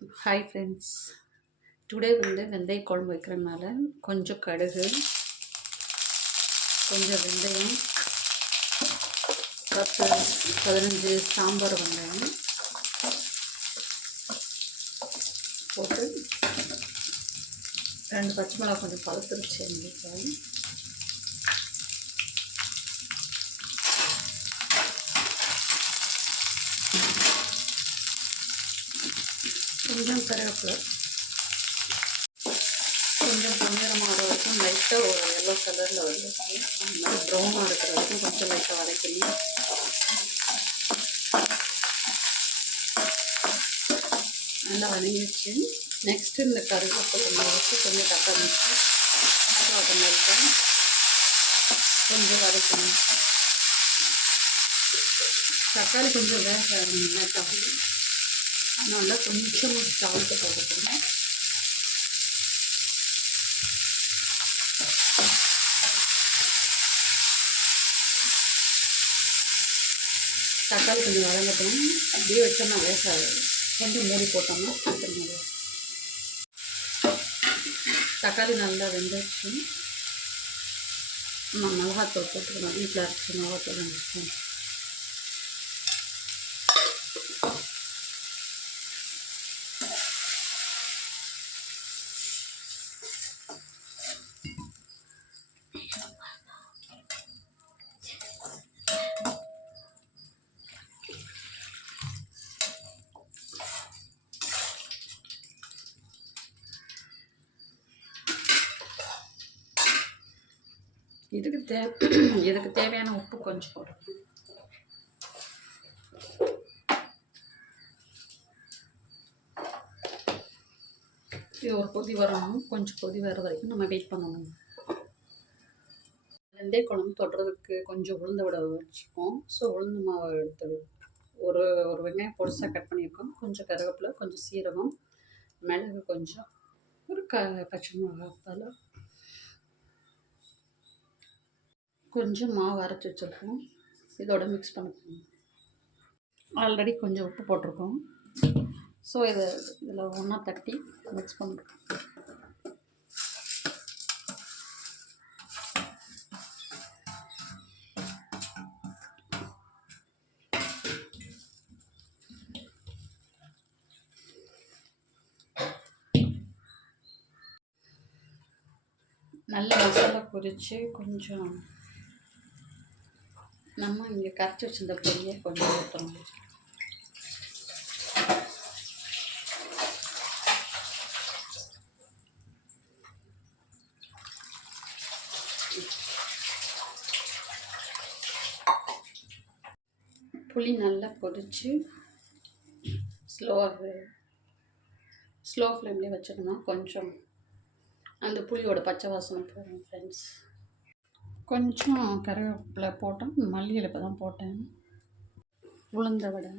Hi friends, today வெந்தய குழம்பு வைக்கிறதுனால கொஞ்சம் கடுகு, கொஞ்சம் வெந்தயம், 10-15 சாம்பார் வெங்காயம் போட்டு 2 பச்சை மிளகாய் கொஞ்சம் பழுத்துருச்சு எங்களுக்கு. கொஞ்சம் கருவேப்பிலை, கொஞ்சம் பொன்னிறமாக வரைக்கும் லைட்டாக ஒரு எல்லோ கலரில் வந்து அந்த மாதிரி ப்ரௌனாக இருக்கிற வரைக்கும் கொஞ்சம் லைட்டாக வதக்கணும். நல்லா வதங்கிடுச்சு. நெக்ஸ்ட்டு இந்த கருவேப்பிலை வச்சு கொஞ்சம் தக்காளி வச்சு அதை மாதிரி கொஞ்சம் வதக்கணும். தக்காளி கொஞ்சம் வேக அதனால் கொஞ்சம் சால்ட்டு போட்டுக்கணும். தக்காளி கொஞ்சம் வதங்கட்டும். அப்படியே வச்சோம்னா வேகாது. கொஞ்சம் மூடி போட்டோம்னா சீக்கிரம் தக்காளி நல்லா வெந்துச்சு. நம்ம மிளகாத்தூள் போட்டுக்கணும். வீட்டில் அரைச்சி மிளகாத்தூள் வச்சுக்கணும். இதுக்கு தேவையான உப்பு கொஞ்சம் போடணும். இது ஒரு கொதி வரணும். கொஞ்சம் கொதி வர வரைக்கும் நம்ம வெயிட் பண்ணணும். வெந்தய குழம்பு தொடுறதுக்கு கொஞ்சம் உளுந்த விட வச்சுருக்கோம். ஸோ உளுந்து மாவு எடுத்து ஒரு வெங்காயம் பொடிசாக கட் பண்ணியிருக்கோம். கொஞ்சம் கருவேப்பிலை, கொஞ்சம் சீரகம், மிளகு, கொஞ்சம் ஒரு பச்சை மிளகாய், கொஞ்சம் மாவு அரைச்சி வச்சுருக்கோம். இதோட மிக்ஸ் பண்ணிக்கணும். ஆல்ரெடி கொஞ்சம் உப்பு போட்டிருக்கோம். ஸோ இதில் ஒன்றா தட்டி மிக்ஸ் பண்ணிருக்கோம். நல்ல மசாலா பொரித்து கொஞ்சம் நம்ம இங்கே கரைச்சி வச்சிருந்த பொடியை கொஞ்சம் ஊற்றணும். புளி நல்லா பொரித்து ஸ்லோ ஃப்ளேம்லேயே வச்சிடணும். கொஞ்சம் அந்த புளியோட பச்சை வாசனை போகும் ஃப்ரெண்ட்ஸ். கொஞ்சம் கருவேப்பிலை போட்டேன். மல்லியில் இப்போ தான் போட்டேன். உளுந்த வடை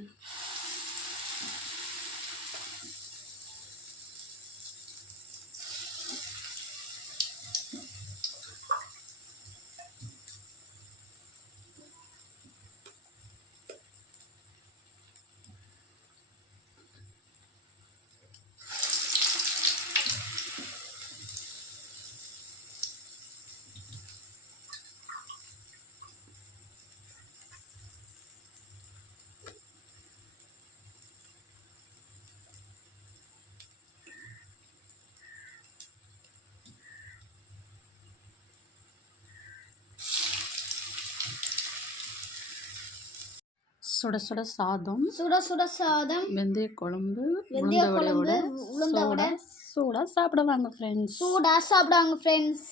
சுட சுட சாதம், வெந்தய குழம்பு, உளுந்த வடை சூடாக சாப்பிடுவாங்க ஃப்ரெண்ட்ஸ்.